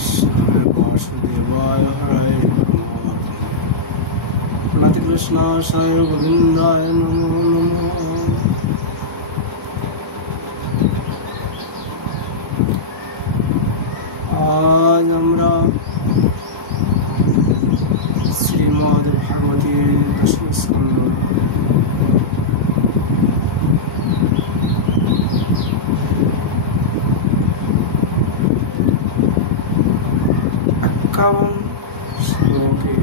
कृष्णाय वासुदेवाय हरे नमः। प्रणति कृष्णाय गोविंदाय नमो नमः। आज আমরা শ্রীমদ্ ভাগবতের দশম স্কন্ধ একাবন শ্লোকে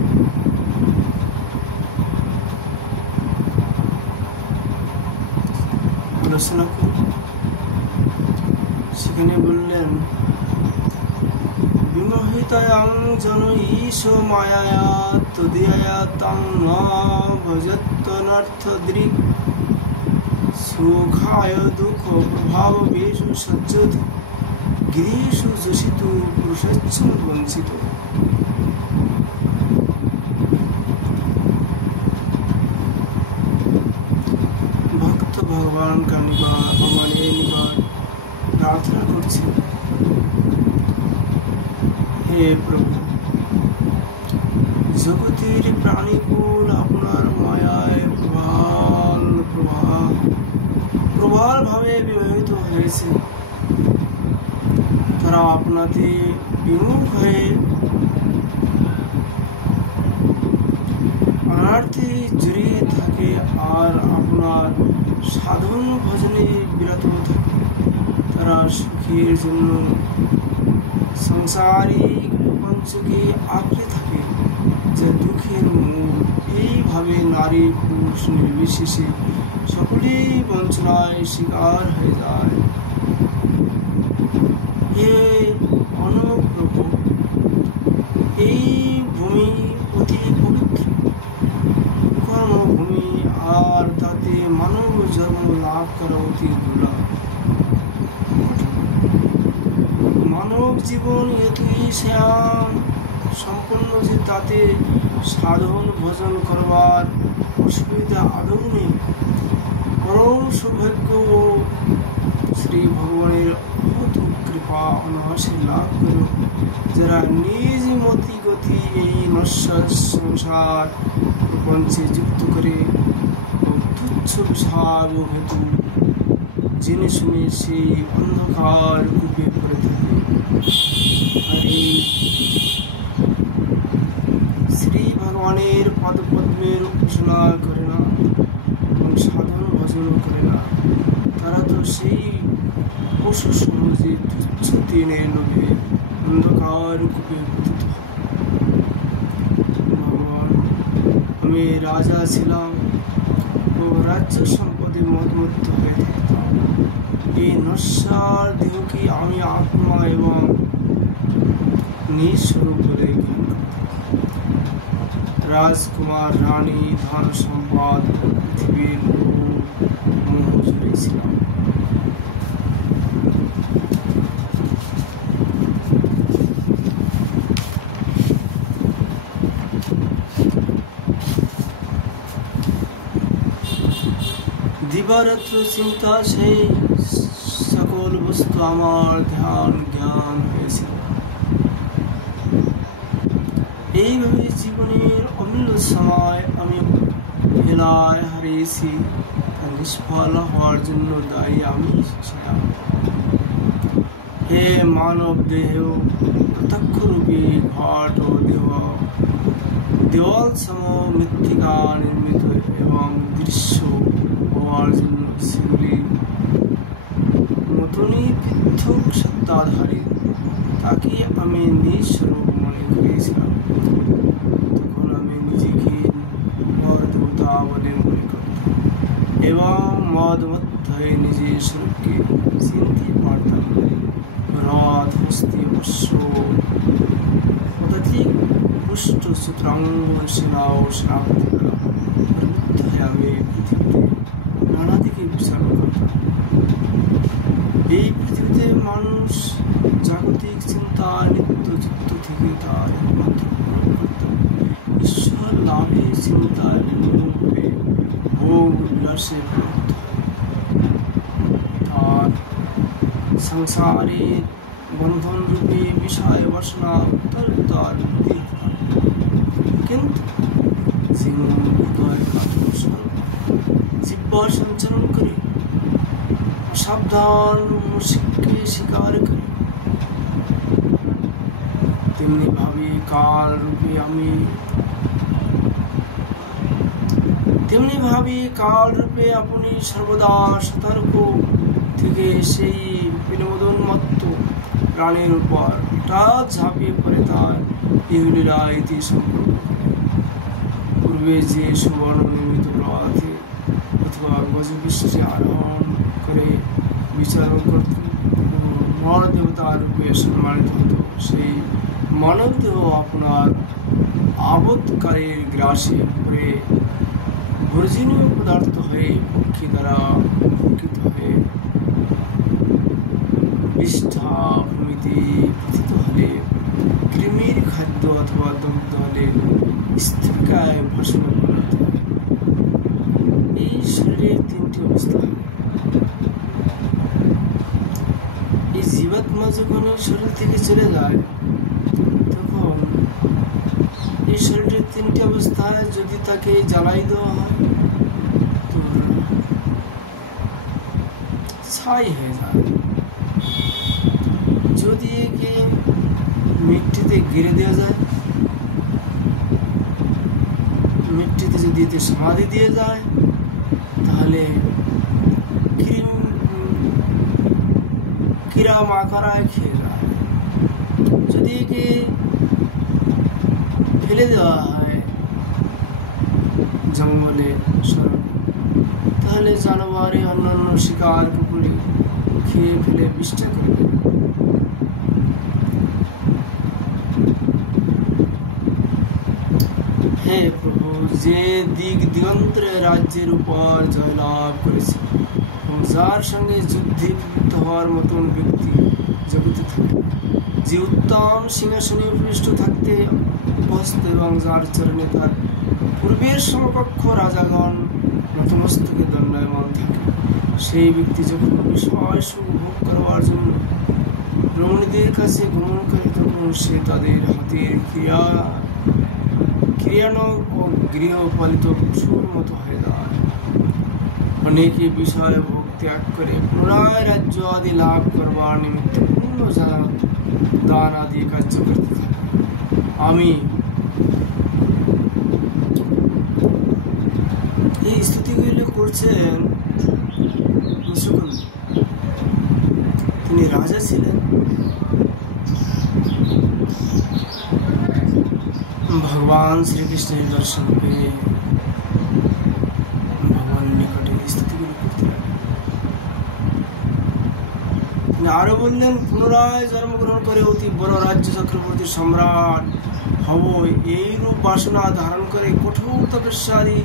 আলোচনা করি। সেখানে বললেন, বিমোহিতায়াং জন ঈশো মায়ায়া তদিয়া তাং ন ভজত্যনর্থদৃক্ সুখায় দুঃখ প্রভাবেষু সজ্জত গিরিষু যোষিতু পুরুষচ্ছন বঞ্চিত। ভক্ত ভগবানের নিকট প্রার্থনা করছে, হে প্রভু, জগতের প্রাণীকুল আপনার মায়ায় প্রবল ভাবে বিমোহিত হয়েছে। তারা আপনাতে বিমুখ হয়ে অনার্থে জড়িয়ে থাকে আর আপনার সাধন ভজনে বিরত থাকে। তারা সুখের জন্য সংসারিক পঞ্চকে আঁকড়ে থাকে, যা দুঃখের মূল। এইভাবে নারী পুরুষ নির্বিশেষে সকলেই বঞ্চনায় শিকার হয়ে যায়। হে অনুপ্রভু, এই ভূমি অতি পবিত্র কর্মভূমি, আর তাতে মানব জন্ম লাভ করা অতি দুর্লভ। মানব জীবন এতই শ্যাম সম্পন্ন যে তাতে সাধন ভজন করবার অসুবিধা আদৌ নেই। পরম সৌভাগ্য ও শ্রী ভগবানের অদ্ভুত কৃপা অনায়াসে লাভ করো, যারা নিজ মতি গতি এই নশ্বর সংসার প্রপঞ্চে যুক্ত করে ও তুচ্ছ বিষাদ ও হেতু জেনে শুনে সেই অন্ধকার কূপে পড়ে থাকে। আর এই শ্রী ভগবানের পদপদ্মের উপাসনা করে না এবং সাধন ভজন করে না, তারা তো সেই পশু সমাজে তুচ্ছ দিনের লোভে অন্ধকার কূপে পতিত। ভগবান, আমি রাজা ছিলাম ও রাজ্য সম্পদে মদমত্ত হয়ে থাকতাম। এই নশ্বর দেহকে আমি আত্মা এবং নিজস্বরূপ বলে জ্ঞান করতাম। রাজকুমার, রানী, ধন সম্পদ, পৃথিবীর মোহ জুড়েছিলাম। দিবারাত্র চিন্তা সেই সকল বস্তু আমার ধ্যান জ্ঞান হয়েছিল। এইভাবে জীবনের অমূল্য সময় আমি হেলায় হারিয়েছি। তা নিষ্ফল হওয়ার জন্য দায়ী আমি ছিলাম। হে মানব দেহ প্রত্যক্ষরূপী ঘট ও দেওয়াল সম মৃত্তিকা নির্মিত এবং দৃশ্য হওয়ার জন্য সেগুলি মতনই পৃথক সত্তাধারী, তাকে আমি নিজ স্বরূপ মনে করেছিলাম। তখন আমি নিজেকে নর দেবতা বলে মনে করতাম এবং মদমত্ত হয়ে নিজের স্বরূপকে চিনতে পারতাম। রথ, হস্তি, অশ্ব, পদাতিক, পুষ্ট, সূত্রাঙ্গ, সেনা ও সেনাপতি দ্বারা প্রবৃত্ত হয়ে আমি পৃথিবীতে নানা দিকে বিচরণ করতাম। এই পৃথিবীতে মানুষ জাগতিক চিন্তায় নিত্য যুক্ত থেকে তার একমাত্র ঈশ্বর লাভের চিন্তায় নিম্নরূপে ভোগ বিলাসে প্রবৃত্ত। আর সংসারের বন্ধন রূপী বিষয় বাসনা উত্তর উত্তর কিন্তু জিহ্বা সঞ্চালন করে সাবধান মুশিককে শিকার করে তেমনি ভাবে কাল রূপে আপনি সর্বদা সতর্ক থেকে সেই বিনোদনমত্ত প্রাণের উপর হঠাৎ ঝাঁপিয়ে পড়ে তার ইহুলিরা ইতি সম্পর্ক পূর্বে যে সুবর্ণ নির্মিত রথে অথবা গজবৃষ্টি আরোহণ করে বিচারণ করত নর দেবতা রূপে সম্মানিত হতো সেই মানবদেহ আপনার আবদ্ধকারীর গ্রাসে পড়ে বর্জনীয় পদার্থ হয়ে পক্ষী দ্বারা উপকৃত হয়ে বিষ্ঠা ভূমিতে পতিত হলে কৃমির খাদ্য অথবা দগ্ধ হলে স্থিতিকায় ভাষণ পরিণত হয়। এই শরীরের তিনটি অবস্থা। এই জীবাত্মা যখন শরীর থেকে চলে যায় তখন এই শরীরের তিনটি অবস্থায় যদি তাকে জ্বালাই দেওয়া হয় তো ছাই হয়ে যায়, যদি একে মিট্টিতে গিরে দেওয়া যায়, মিট্টিতে যদি এতে সমাধি দিয়ে যায় তাহলে কিরা মাকড়ায় খেয়ে যায়। যদি একে ফেলে দেওয়া হয় জঙ্গলে তাহলে জানোয়ারে অন্যান্য শিকার কুকুরে খেয়ে ফেলে বিষ্ঠা করে দেবে। হে প্রভু, যে দিক দিগন্তের রাজ্যের উপর জয়লাভ করেছে এবং যার সঙ্গে যুদ্ধে প্রবৃত্ত হওয়ার মতন ব্যক্তি জগতে থাকে, যে উত্তম সিংহাসনে উপবিষ্ট থাকতে অভ্যস্ত এবং যার চরণে তার পূর্বের সমকক্ষ রাজাগণ নতমস্তকে দণ্ডায়মান থাকে, সেই ব্যক্তি যখন বিষয় সুখ ভোগ করবার জন্য রমণীদের কাছে গ্রহণ করে তখন সে তাদের হাতের ক্রিয়ানক ও গৃহপালিত পশুর মতো হয়ে যায়। অনেকে বিষয় ভোগ ত্যাগ করে পুনরায় রাজ্য আদি লাভ করবার নিমিত্তে পূর্ণ দান আদি কার্য করতে থাকে। আমি এই স্তুতিগুলি করছেন তিনি রাজা ছিলেন, ভগবান শ্রীকৃষ্ণের দর্শন পেয়ে ভগবানের নিকটে স্তুতিগুলি করতে লাগলেন। তিনি আরো বললেন, পুনরায় জন্মগ্রহণ করে অতি বড় রাজ্য চক্রবর্তী সম্রাট হব এইরূপ বাসনা ধারণ করে কঠোর তপস্যাদি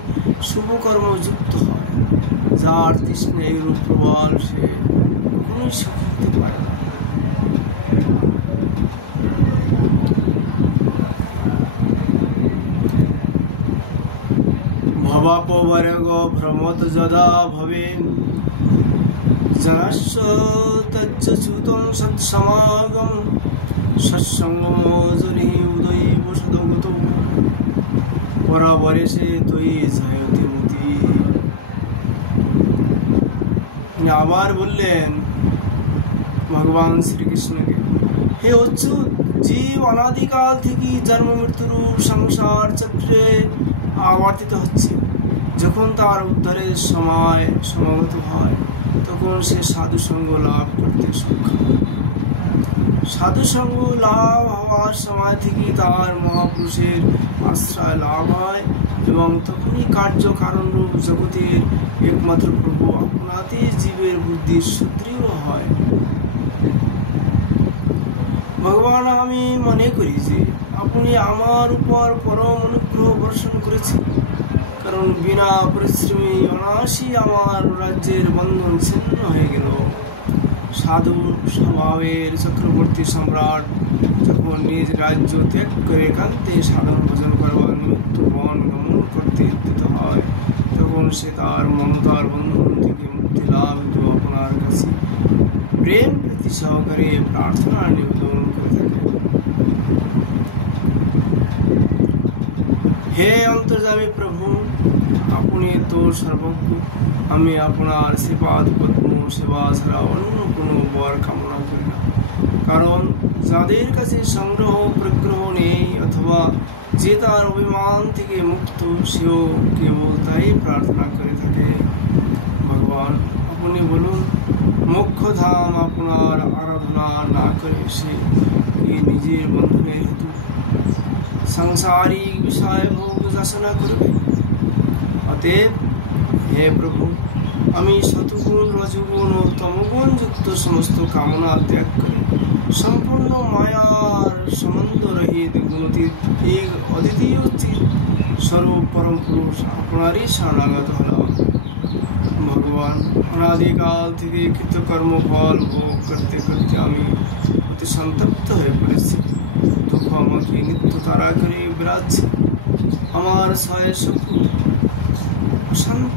শুভকর্ম যুক্ত হয়। যার তৃষ্ণা এইরূপ প্রবল সে কখনোই সুখ হতে পারে না। ভবাপবর্গ ভ্রমত যদা ভবেন জনস্য তচ্ছুতং সৎসমাগম সৎসঙ্গমোজনি উদৈব সদগত পরাবরেশে তৈ জয়তি মতি। তিনি আবার বললেন ভগবান শ্রীকৃষ্ণকে, হে অচ্যুত, জীব অনাদিকাল থেকে জন্ম মৃত্যুরূপ সংসার চক্রে আবর্তিত হচ্ছে। যখন তার উদ্ধারের সময় সমাগত হয় তখন সে সাধুসঙ্গ লাভ করতে সক্ষম। সাধুসঙ্গ লাভ হওয়ার সময় থেকে তার মহাপুরুষের আশ্রয় লাভ হয় এবং তখনই কার্য কারণরূপ জগতের একমাত্র প্রভু আপনাতে জীবের বুদ্ধি সুদৃঢ় হয়। ভগবান, আমি মনে করি যে আপনি আমার উপর পরম অনুগ্রহ বর্ষণ করেছেন, কারণ বিনা পরিশ্রমে অনায়াসে আমার রাজ্যের বন্ধন ছিন্ন হয়ে গেল। সাধু স্বভাবের চক্রবর্তী সম্রাট যখন নিজ রাজ্য ত্যাগ করে একান্তে সাধন ভোজন করবার নিমিত্ত বন গমন করতে উদ্যত হয় তখন সে তার মমতার বন্ধন থেকে মুক্তি লাভ হেতু আপনার কাছে প্রেম প্রীতি সহকারে প্রার্থনা নিবেদন করে থাকে। হে অন্তর্যামী প্রভু, আপনি তো সর্বজ্ঞ। আমি আপনার সেবাদ পদ্ম সেবা ছাড়া অন্য কোনো বর কামনা করি না, কারণ যাদের কাছে সংগ্রহ প্রগ্রহ নেই অথবা যে তার অভিমান থেকে মুক্ত, সেও কেবল তাই প্রার্থনা করে থাকে। ভগবান, আপনি বলুন, মোক্ষ ধাম আপনার আরাধনা না করে সে কি নিজের বন্ধনের হেতু সাংসারিক বিষয় ভোগ যাচনা করবে? অতএব হে প্রভু, আমি সতগুণ রজগুণ ও তমগুণ যুক্ত সমস্ত কামনা ত্যাগ করে সম্পূর্ণ মায়ার সম্বন্ধ রহিত গুণতীত এক অদ্বিতীয় চিৎ স্বরূপ পরম পুরুষ আপনারই শরণাগত হলাম। ভগবান, অনাদিকাল থেকে কৃতকর্ম ফল ভোগ করতে করতে আমি অতি সন্তপ্ত হয়ে পড়েছি। দুঃখ আমাকে নিত্য তারা করে বেড়াচ্ছে। আমার ছয় সুখ শান্ত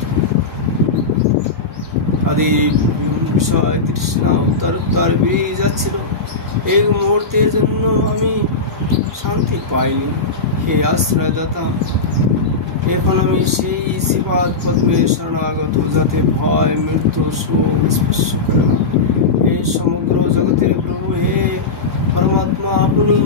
তাদের বিষয় তৃষ্ণা উত্তর উত্তর বেড়ে যাচ্ছিল। এক মুহূর্তের জন্য আমি শান্তি পাইনি। হে আশ্রয়দাতা, এখন আমি সেই শিবাদ পদ্মের শরণাগত, যাতে ভয় মৃত্যু শোক স্পর্শ করে না। এই সমগ্র জগতের প্রভু হে পরমাত্মা, আপনি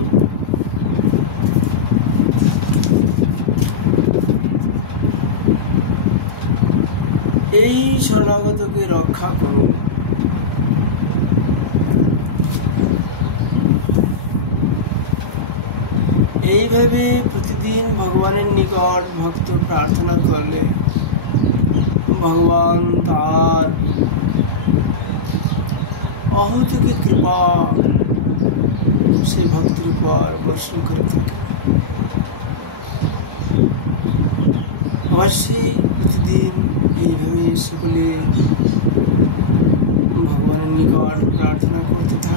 এই শরণাগতকে রক্ষা করুন। এইভাবে প্রতিদিন ভগবানের নিকট ভক্ত প্রার্থনা করলে ভগবান তার অহৈতুকী কৃপা সেই ভক্তের উপর বর্ষণ করে থাকে। অবশ্যই প্রতিদিন এইভাবে সকলে ভগবানের নিকট প্রার্থনা করতে থাকে।